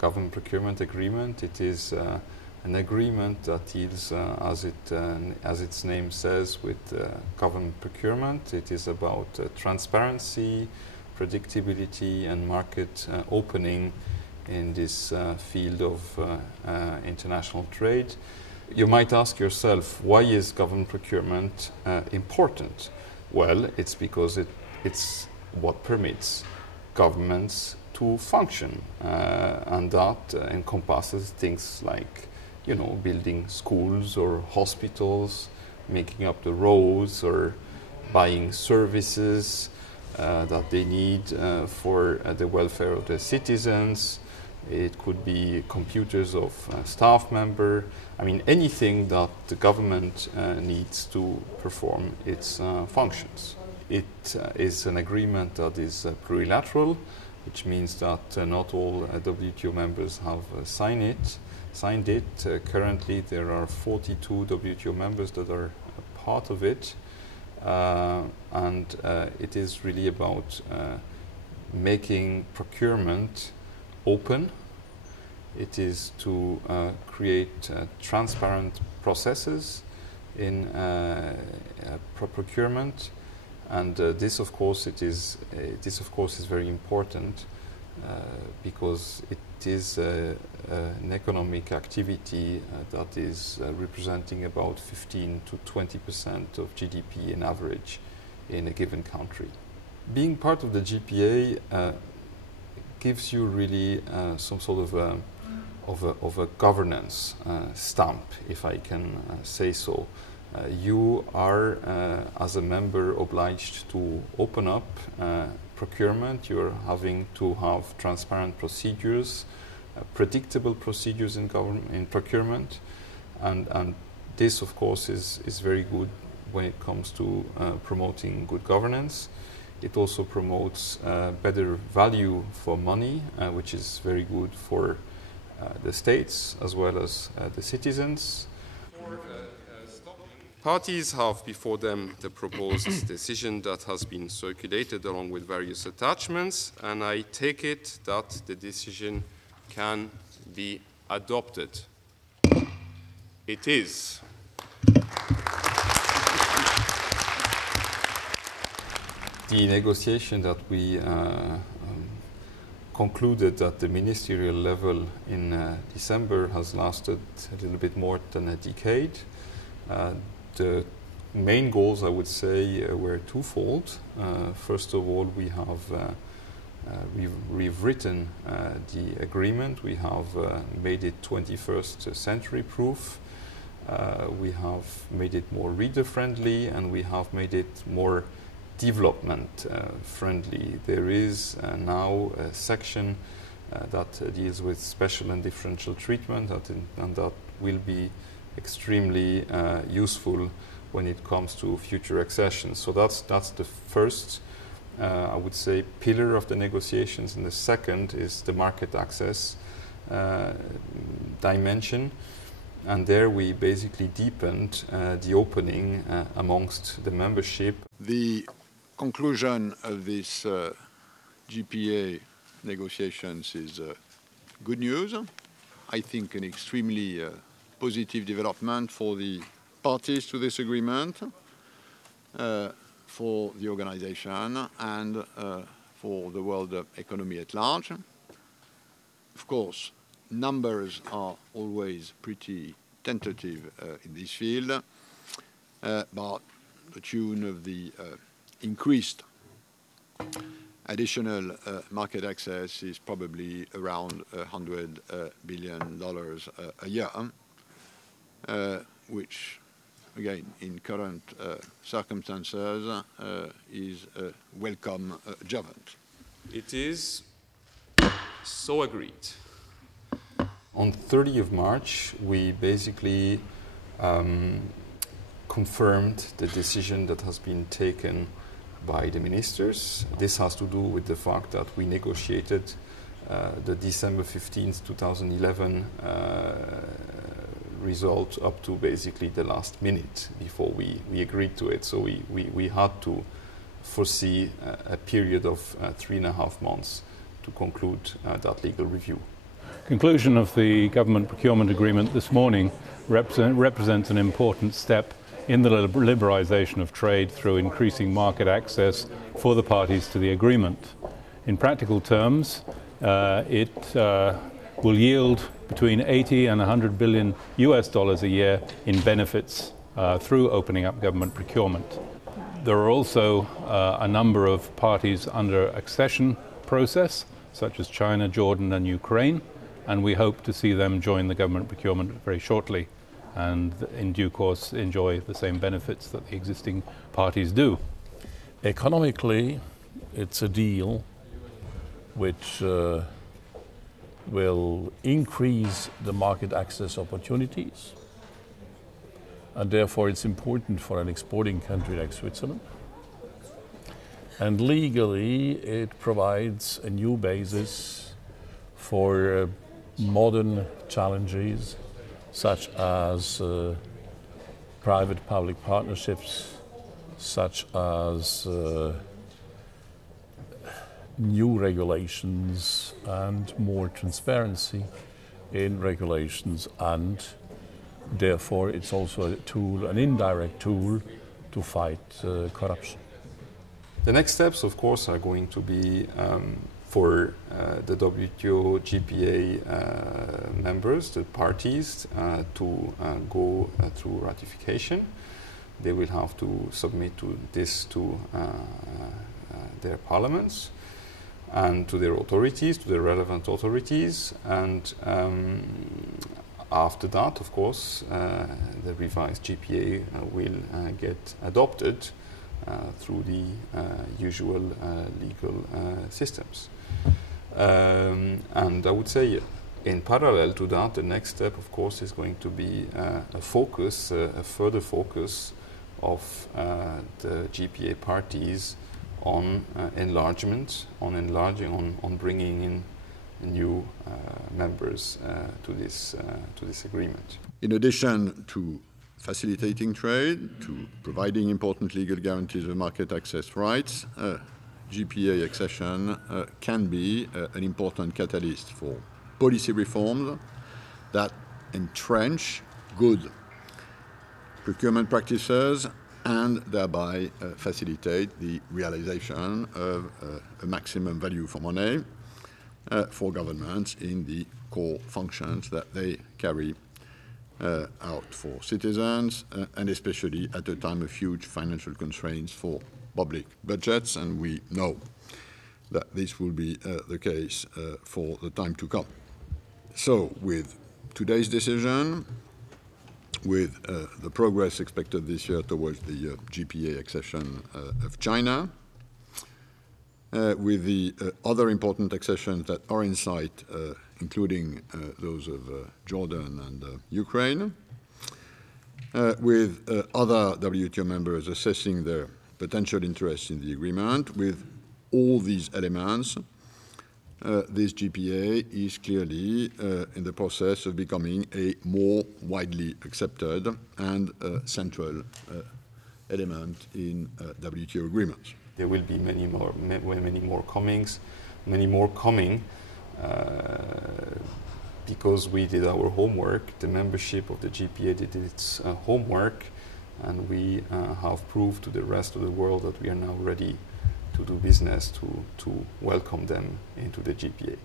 Government Procurement Agreement. It is an agreement that deals, as its name says, with government procurement. It is about transparency, predictability, and market opening in this field of international trade. You might ask yourself, why is government procurement important? Well, it's because it's what permits governments to function, and that encompasses things like, building schools or hospitals, making up the roads, or buying services that they need for the welfare of the citizens. It could be computers of staff member. I mean, anything that the government needs to perform its functions. It is an agreement that is plurilateral, which means that not all WTO members have signed it. Currently, there are 42 WTO members that are a part of it, and it is really about making procurement open. It is to create transparent processes in procurement, and this, of course, is very important because it is an economic activity that is representing about 15 to 20% of GDP in average in a given country. Being part of the GPA gives you really some sort of a governance stamp, if I can say so. You are, as a member, obliged to open up procurement. You're having to have transparent procedures, predictable procedures in procurement, and this, of course, is very good when it comes to promoting good governance. It also promotes better value for money, which is very good for the states as well as the citizens. Parties have before them the proposed decision that has been circulated along with various attachments, and I take it that the decision can be adopted. It is. The negotiation that we concluded at the ministerial level in December has lasted a little bit more than a decade. The main goals, I would say, were twofold. First of all, we've written the agreement. We have made it 21st century proof. We have made it more reader friendly, and we have made it more development friendly. There is now a section that deals with special and differential treatment, and that will be extremely useful when it comes to future accessions. So that's the first, I would say, pillar of the negotiations, and the second is the market access dimension. And there we basically deepened the opening amongst the membership. The conclusion of this GPA negotiations is good news. I think an extremely positive development for the parties to this agreement, for the organization, and for the world economy at large. Of course, numbers are always pretty tentative in this field, but the tune of the increased additional market access is probably around $100 billion a year, which, again, in current circumstances, is a welcome adjustment. It is so agreed. On 30th of March, we basically confirmed the decision that has been taken by the ministers. This has to do with the fact that we negotiated the December 15th, 2011 result up to basically the last minute before we agreed to it. So we had to foresee a period of 3.5 months to conclude that legal review. Conclusion of the Government Procurement Agreement this morning represents an important step in the liberalisation of trade through increasing market access for the parties to the agreement. In practical terms, it will yield between 80 and 100 billion US dollars a year in benefits through opening up government procurement. There are also a number of parties under accession process, such as China, Jordan and Ukraine, and we hope to see them join the government procurement very shortly and in due course enjoy the same benefits that the existing parties do. Economically, it's a deal which will increase the market access opportunities, and therefore it's important for an exporting country like Switzerland. And legally, it provides a new basis for modern challenges such as private-public partnerships, such as new regulations and more transparency in regulations, and therefore it's also a tool, an indirect tool, to fight corruption. The next steps, of course, are going to be for the WTO GPA members, the parties, to go through ratification. They will have to submit this to their parliaments and to their authorities, to the relevant authorities, and after that, of course, the revised GPA will get adopted through the usual legal systems. And I would say, in parallel to that, the next step, of course, is going to be a further focus of the GPA parties on enlargement, on bringing in new members to this agreement. In addition to facilitating trade, to providing important legal guarantees of market access rights, GPA accession can be an important catalyst for policy reforms that entrench good procurement practices and thereby facilitate the realization of a maximum value for money for governments in the core functions that they carry out for citizens, and especially at a time of huge financial constraints for public budgets, and we know that this will be the case for the time to come. So, with today's decision, with the progress expected this year towards the GPA accession of China, with the other important accessions that are in sight, including those of Jordan and Ukraine, with other WTO members assessing their potential interest in the agreement. With all these elements, this GPA is clearly in the process of becoming a more widely accepted and central element in WTO agreements. There will be many more coming, because we did our homework. The membership of the GPA did its homework, and we have proved to the rest of the world that we are now ready to do business, to welcome them into the GPA.